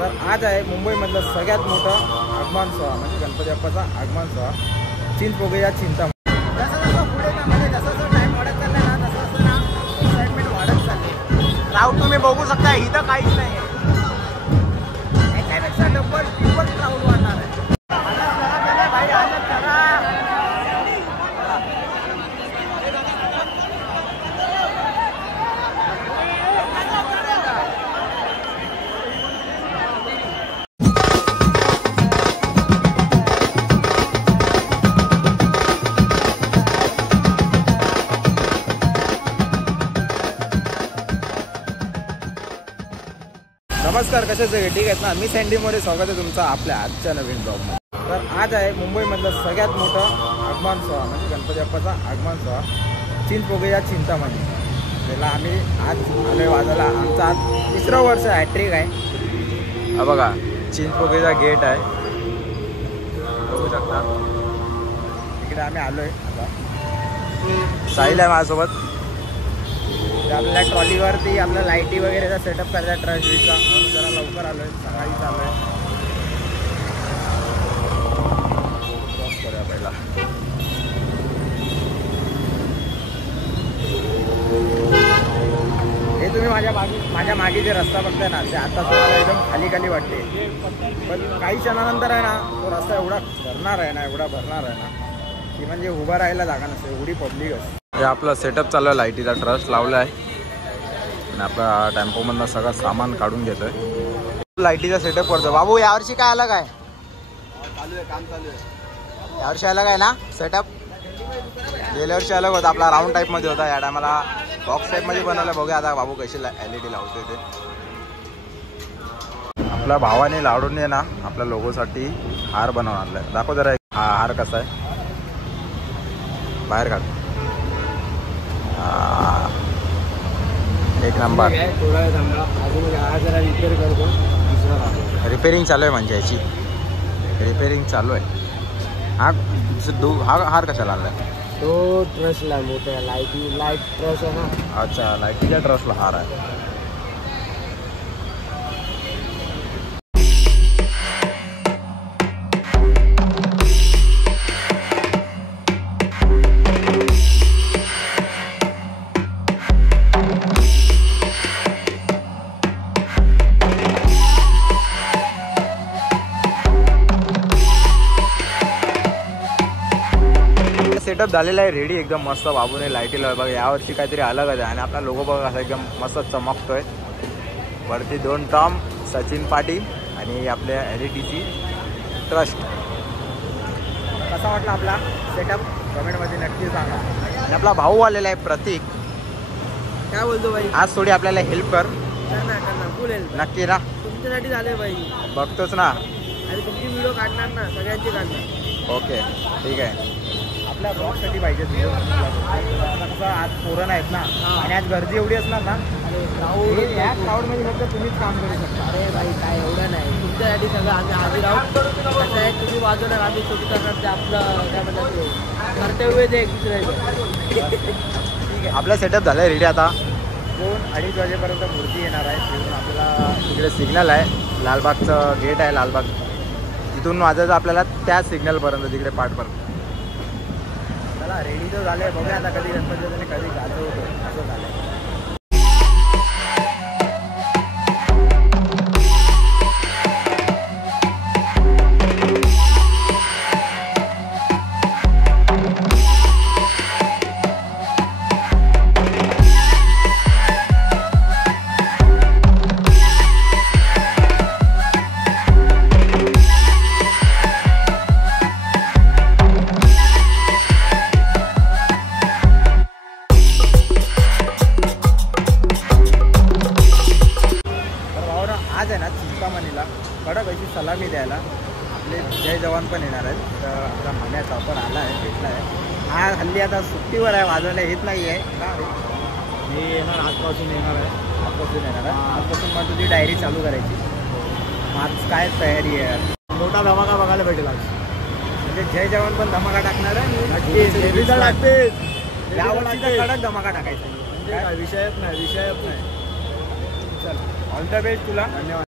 तर आज आहे मुंबईमधलं सगळ्यात मोठं आगमन सोहळा म्हणजे गणपती बाप्पाचा आगमन सोहळा चिंचपोकळी या चिंतामणी. जसं पुढे ना म्हणजे जसं टाइम वाढत चालला ना तसं ना एक्साइटमेंट वाढत चालली. क्राऊड तुम्ही बघू शकता, इथं काहीच नाही आहे. याच्यापेक्षा डबल क्राऊड वाढणार आहे. नमस्कार, कसे सगळे ठीक आहेत ना. मी सँडी मोरे, स्वागत आहे तुमचं आपल्या आजच्या नवीन ब्लॉगमध्ये. तर आज आहे मुंबईमधलं सगळ्यात मोठं आगमन सोहळा म्हणजे गणपती बाप्पाचा आगमन सोहळा चिंचपोकळी या चिंतामणी. त्याला आम्ही आज आलोय वाजायला. आमचं आज तिसरं वर्ष हॅट्रिक आहे. हा बघा चिंचपोकळीचा गेट आहे, बघू शकता. इकडे आम्ही आलोय. आता साहिल आहे माझ्यासोबत. आपल्या ट्रॉलीवरती आपल्या लाईटी वगैरेचा सेटअप करायचा ट्रॅफिकचा, म्हणून जरा लवकर आलो आहे. सकाळी चालू आहे. क्रॉस करूया पहिला. हे तुम्ही माझ्या मागे जे रस्ता बघताय ना, ते आता तुम्हाला एकदम खाली खाली वाटते, पण काही क्षणानंतर आहे ना तो रस्ता एवढा भरणार आहे ना, एवढा भरणार आहे ना की म्हणजे उभं राहायला जागा नसते, एवढी पब्लिक असते. हे आपला सेटअप चालू आहे, लाईटीचा ट्रस लावला आहे आणि आपला टेम्पोमधनं सगळं सामान काढून घेतोय. लाईटीचा सेटअप करतो. बाबू यावर्षी काय आलं काय? चालू आहे, काम चालू आहे. यावर्षी अलग आहे ना सेटअप? गेल्या वर्षी अलग होता, आपला राऊंड टाईपमध्ये होता. या टायमाला बॉक्स टाईपमध्ये बनवलं. बघूया आता बाबू कशी LED लावतोय ते. आपल्या भावाने लाडूने ना आपल्या लोगोसाठी हार बनवून आणलाय. दाखव जरा हा हार कसा आहे, बाहेर काढ. एक नंबर. रिपेरिंग चालू आहे म्हणजे याची रिपेरिंग चालू आहे. हा हार कशाला आणलाय? तो ट्रसला मोठ्या लाईट ट्रस आहे ना. अच्छा, लाईटीच्या ट्रसला हार आहे. सेटअप झालेला आहे, रेडी एकदम मस्त. बाबूने लाईटीला बघा यावर्षी काहीतरी अलग आहे आणि आपला लोगो बघा असा एकदम मस्त चमकतोय. वरती 2 टॉम, सचिन पाटील आणि आपल्या LEDची ट्रस्ट. कसा वाटला आपला सेटअप कमेंटमध्ये नक्की सांगा. आणि आपला भाऊ आलेला आहे प्रतीक. काय बोलतो भाई? आज थोडी आपल्याला हेल्प कर. करणार फुल हेल्प नक्की ना, तुमच्यासाठी झाले भाई. बघतोच ना. आणि तुमची व्हिडिओ काढणार ना, सगळ्यांची काढणार. ओके ठीक आहे. आपल्या ब्लॉगसाठी पाहिजे व्हिडिओ. आता कसं आज कोरोना आहेत ना आणि आज गर्दी एवढी असणार ना, या क्राऊडमध्ये फक्त तुम्हीच काम करू शकता. अरे भाई काय एवढं नाही, तुमच्यासाठी सगळं आम्ही हजर आहोत. कसं आहे, तुम्ही वाजवणार आम्ही शूट करणार, ते आपलं काय म्हणतात कर्तव्य ते एक दुसऱ्याचं. ठीक आहे, आपला सेटअप झाला आहे रेडी. आता 2-2:30 वाजेपर्यंत मूर्ती येणार आहे. तिथून आपल्याला तिकडे सिग्नल आहे, लालबागचं गेट आहे लालबाग, तिथून वाजायचं आपल्याला त्या सिग्नलपर्यंत, तिकडे पाठपर्यंत. चला रेडी तर झालं आहे. बघूया आता कधी गणपती आणि कधी गाजवतो असं झालं आहे. आज आहे ना चिंतामणीला कडक अशी सलामी द्यायला आपले जय जवान पण येणार आहेत. तर आपला मान्याचा पण आला आहे, भेटला आहे. हा हल्ली आता सुट्टीवर आहे, वाजवल्या येत नाही आहे का? मी येणार आजपासून येणार आहे. आजपासून येणार आहे. आजपासून मग तुझी डायरी चालू करायची. आज काय तयारी आहे? मोठा धमाका बघायला भेटेल आज. म्हणजे जय जवान पण धमाका टाकणार आहे. यावर्षी कडक धमाका टाकायचा म्हणजे काय विषयच नाही. चल ऑल द बेस्ट तुला. धन्यवाद.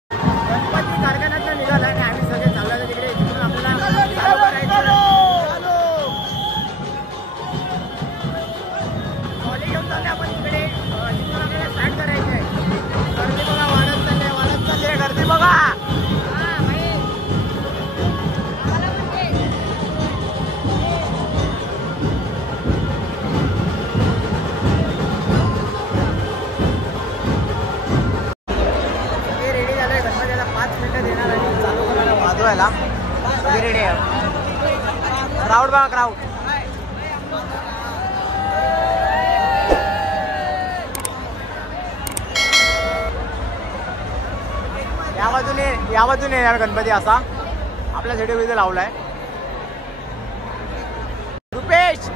व्हायला रेडी आहे. क्राऊड बघा क्राऊड. या बाजूने यार गणपती असा आपल्या झेडे विधे लावलाय. रुपेश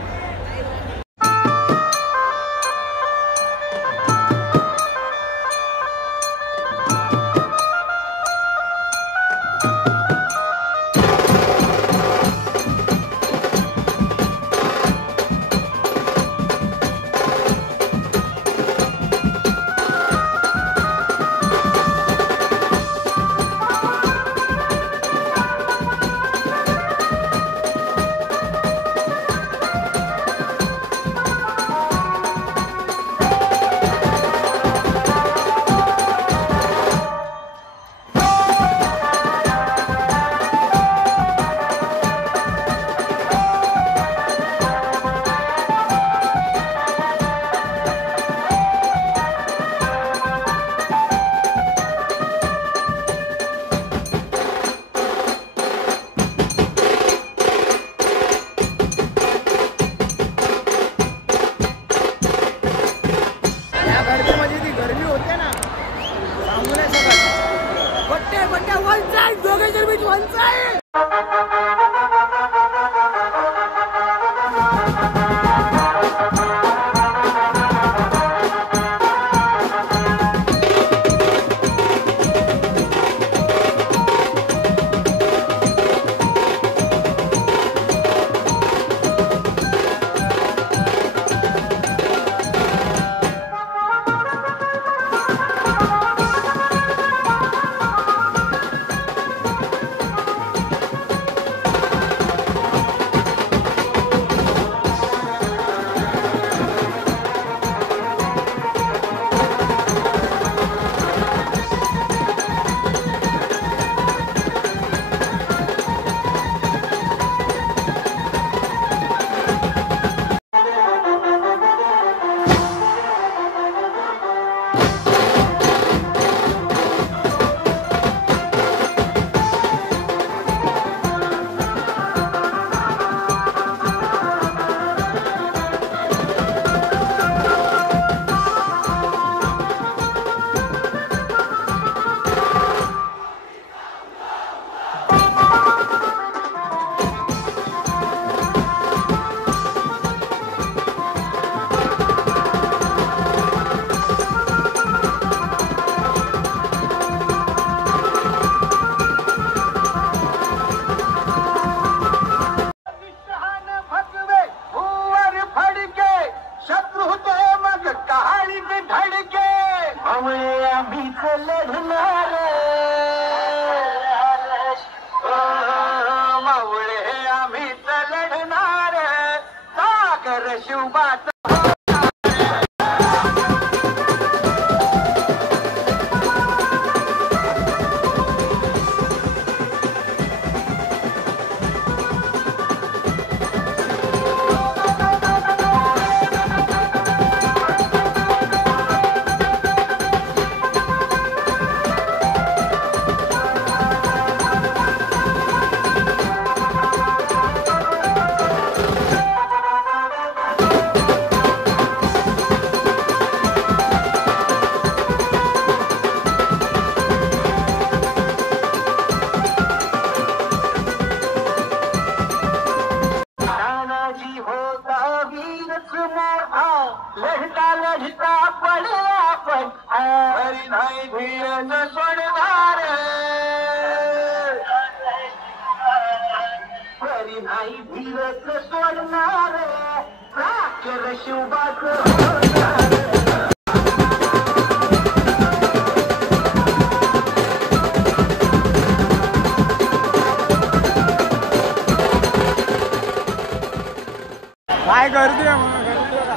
काय गर्दी आहे म्हणून गर्दी बघा.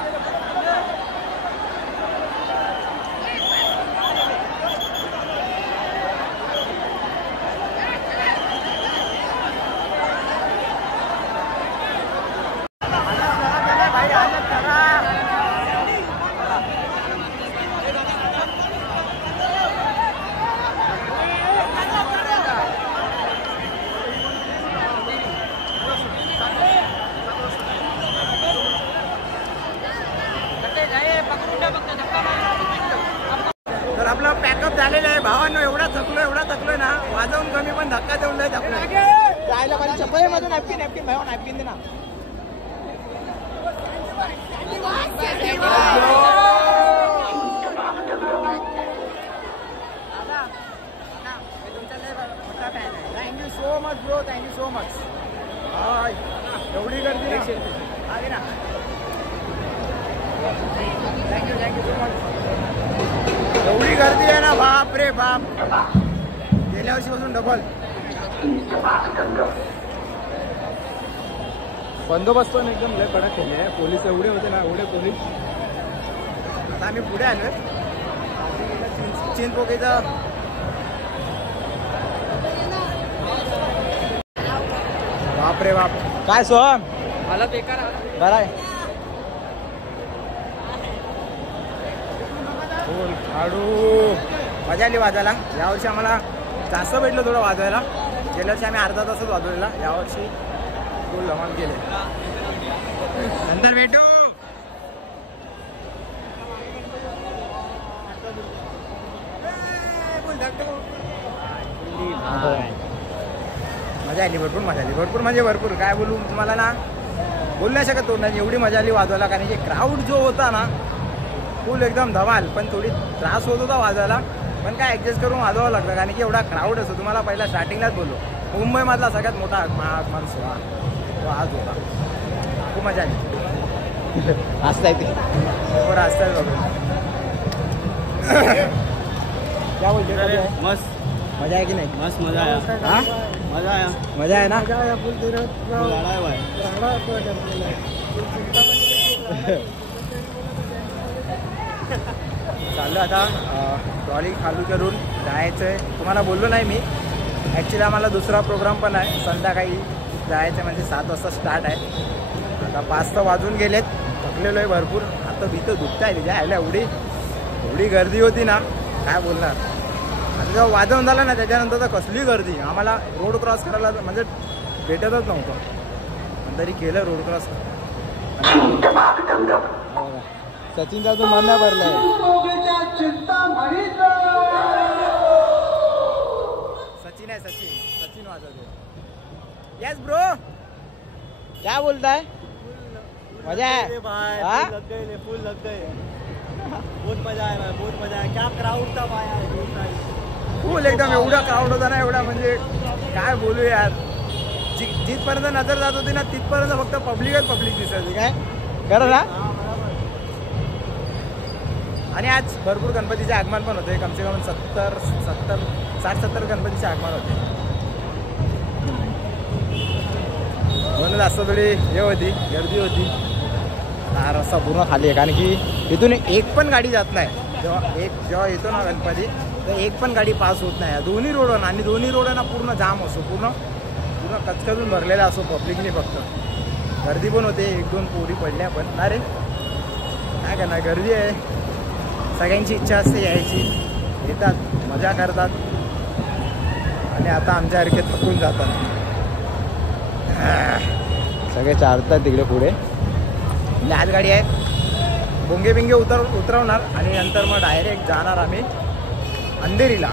भाई पण धक्का देऊन नाही जायला पाहिजे. चपल मध्ये नॅपकिन नॅपकिन भाई नॅपकिन दे ना. Thank you so much bro, thank you so much. एवढी गर्दी आहे ना. Thank you thank you so much. एवढी गर्दी आहे ना, बाप रे बाप. गेल्या वर्षीपासून डबल. बंदोबस्त पण एकदम लय कडक केले आहे. पोलीस एवढे होते ना, एवढे पोलीस. आता आम्ही पुढे आलोय चिंचपोकळीचा. बाप रे बाप. काय सोहम मला बेकार बरं आहे. खेळाडू मजा आली वाजायला. यावर्षी आम्हाला जास्त भेटलं थोडं वाजवायला. गेल्या वर्षी आम्ही अर्धा तासच वाजवलेला. यावर्षी फुल धमाल केले. नंतर भेटू. मजा आली, भरपूर मजा आली. भरपूर म्हणजे भरपूर. काय बोलू तुम्हाला ना, बोलू नाही शकत तोंडाने. एवढी मजा आली वाजवायला. कारण की क्राऊड जो होता ना, फुल एकदम धमाल. पण थोडी त्रास होत होता वाजवायला, पण काय ॲडजस्ट करून वाजवावं लागतं. कारण की एवढा क्राऊड असतो. तुम्हाला पहिला स्टार्टिंगलाच बोललो, मुंबईमधला सगळ्यात मोठा आगमन सोहळा तो आज होता. खूप मजा आली. हसताय ते बरं, हसताय बघून. क्या बोलते? मस्त मजा आहे की नाही? मस्त मजा आया. हा मजा आया. मजा आहे ना. चाललं आता ट्रॉली खाली करून जायचं आहे. तुम्हाला बोललो नाही मी, ॲक्च्युली आम्हाला दुसरा प्रोग्राम पण आहे संध्याकाळी जायचं. म्हणजे 7 वाजता स्टार्ट आहे. आता 5 तर वाजून गेलेत. थकलेलो आहे भरपूर. आता भीतं दुखत आहे तिच्या आयला. एवढी गर्दी होती ना, काय बोलणार. आता जेव्हा वाजवून झालं ना, त्याच्यानंतर तर कसली गर्दी. आम्हाला रोड क्रॉस करायला म्हणजे भेटतच नव्हतं. पण तरी केलं रोड क्रॉस. सचिनचा अजून मन नाही भरलाय. सचिन आहे, सचिन वाजवतो. यस ब्रो, क्या बोलताय? मजा आहे. फुल लग गए. बहुत मजा आया, बहुत मजा आया. क्या क्राउड था भाई. फुल एकदम. एवढा क्राऊड होता ना, एवढा म्हणजे काय बोलू यार. जिथपर्यंत नजर जात होती ना, तिथपर्यंत फक्त पब्लिकच पब्लिक दिसायची. काय खरं ना. आणि आज भरपूर गणपतीचे आगमन पण होते. कमसे कम 60-70 गणपतीचे आगमन होते. म्हणून जास्त थोडी हे होती, गर्दी होती. हा रस्ता पूर्ण खाली आहे. कारण की इथून एक पण गाडी जात नाही. जेव्हा येतो ना गणपती, तर एक पण गाडी पास होत नाही दोन्ही रोडवर. आणि दोन्ही रोडना पूर्ण जाम असतो. पूर्ण कचकचून भरलेला असो पब्लिकने. फक्त गर्दी पण होते. 1-2 पोरी पडल्या. पण अरे काय करणार, गर्दी आहे. सगळ्यांची इच्छा असते यायची. येतात, मजा करतात. आणि आता आमच्यासारखे थकून जातात. सगळे चालतात तिकडे पुढे. आज गाडी आहे. बोंगे बिंगे उतरवणार आणि नंतर मग डायरेक्ट जाणार आम्ही अंधेरीला.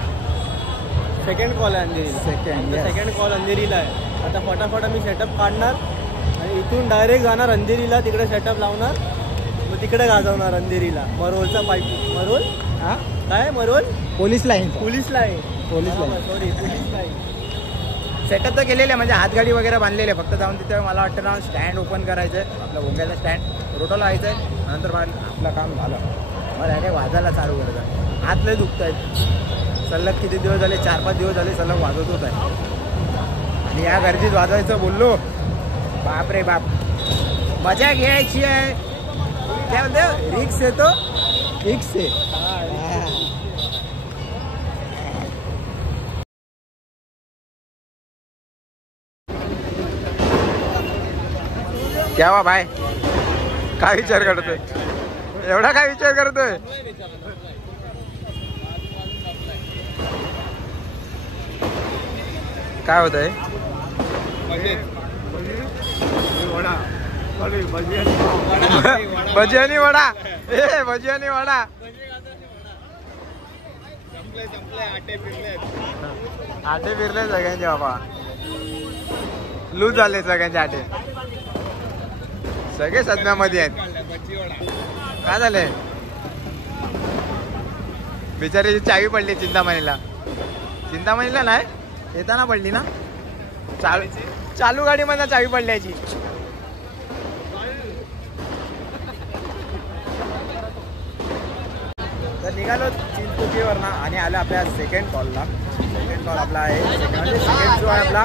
सेकंड कॉल आहे अंधेरीला. सेकंड कॉल अंधेरीला आहे. आता फटाफट आम्ही सेटअप काढणार आणि इथून डायरेक्ट जाणार अंधेरीला. तिकडे सेटअप लावणार, मग तिकडे गाजवणार अंधेरीला. मरोलचा पाईप. मरोल हा काय Marol? Police line. Police line. Sorry, police line. Setup तर केलेलं आहे. म्हणजे हातगाडी वगैरे बांधलेले. फक्त जाऊन तिथे मला वाटतं ना स्टँड ओपन करायचं आहे. आपलं बोंग्याचा स्टँड रोटो लावायचं आहे. नंतर आपलं काम झालं. मला डायरेक्ट वाजायला चालू करायचं. हात लय दुखत आहेत. सलग किती दिवस झाले, 4-5 दिवस झाले सलग वाजवतोच आहे. आणि या गर्दीत वाजवायचं बोललो, बाप रे बाप. मजा घ्यायची आहे. काय म्हणते, रिक्स येतो. रिक्स आहे. क्या भाई, काय विचार करतोय? एवढा काय विचार करतोय? काय होत आहे? भजी आणि वडा. भजी आणि वडा. आटे फिरले सगळ्यांचे बाबा, लूज झाले सगळ्यांचे आटे, सगळे सदम्यामध्ये आहेत. काय झालंय बिचारीची चावी पडली चिंतामणीला. चिंतामणीला नाही, येताना पडली ना, चालू गाडीमध्ये चावी पडल्याची. तर निघालो चिंचपोकीवर ना आणि आलो आपल्या सेकंड कॉलला. सेकंड कॉल आपला आहे म्हणजे सेकंड जो आहे आपला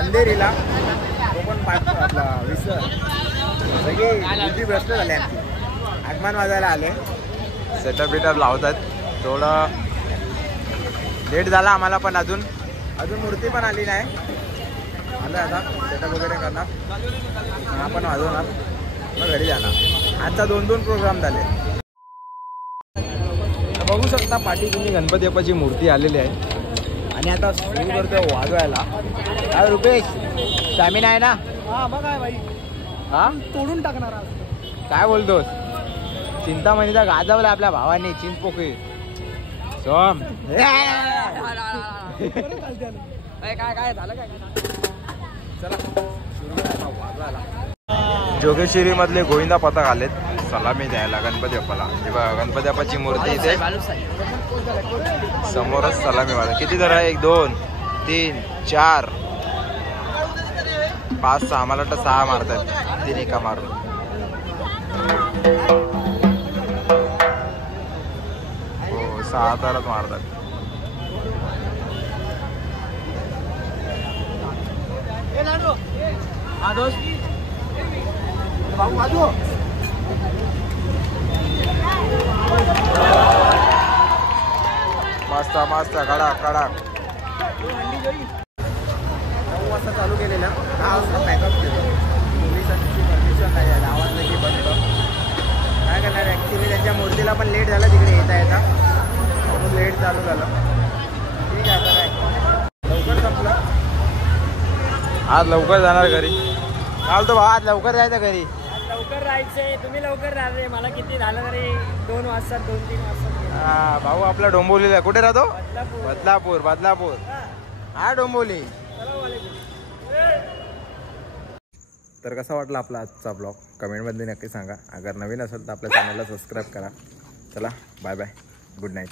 अंधेरीला. तो पण आपला विसर सगळी बुद्धी भ्रष्ट झाली आमची. आगमन वाजायला आले, सेटअप बिटअप लावतात. थोडं लेट झाला आम्हाला, पण अजून मूर्ती पण आली नाही. आलं आता सेटअप वगैरे करणार, आपण वाजवणार, मग घरी जाणार. आता 2 प्रोग्राम झाले. बघू शकता पाठी तुम्ही गणपती बाप्पाची मूर्ती आलेली आहे आणि आता सुरू करतो वाजवायला. काय रुपेश स्टॅमिना आहे ना? हा बघा भाई, हा तोडून टाकणार आज. काय बोलतोस? चिंतामणीचा गाजवला आपल्या भावाने चिंचपोकी. सोम काय झालं काय? चला सुरू करा वाजवायला. जोगेश्वरी मधले गोविंदा पथक आलेत सलामी द्यायला गणपती बाप्पाला. हे बघा गणपती बाप्पाची मूर्ती इथे समोरच सलामी वाजवा. किती जरा 1 2 3 4 5 6, मला वाटतं 6 मारतात, 3 एका मारून. हो 6 तरच मारतात. मस्त मस्त कडक कडक. 9 वाजता चालू केलेला, 10 वाजता पॅकअप केलं. पोलिसांची परमिशन नाही आहे, आवाज की बंद. काय करणार, ॲक्च्युली त्यांच्या मूर्तीला पण लेट झाला तिकडे येता म्हणून लेट चालू झालं. ठीक आहे, आता काय लवकर संपलं. आज लवकर जाणार घरी. चालतो भाऊ, आज लवकर जायचं घरी. लवकर राहायचंय, तुम्ही लवकर राहा रे. मला किती झालं तरी 2 वाजता 2-3 वाजता. हा भाऊ आपला डोंबिवलीला कुठे राहतो? बदलापूर. हा डोंबिवली. तर कसा वाटला आपला आजचा ब्लॉग कमेंटमध्ये नक्की सांगा. अगर नवीन असेल तर आपल्या चॅनलला सबस्क्राईब करा. चला बाय बाय, गुड नाईट.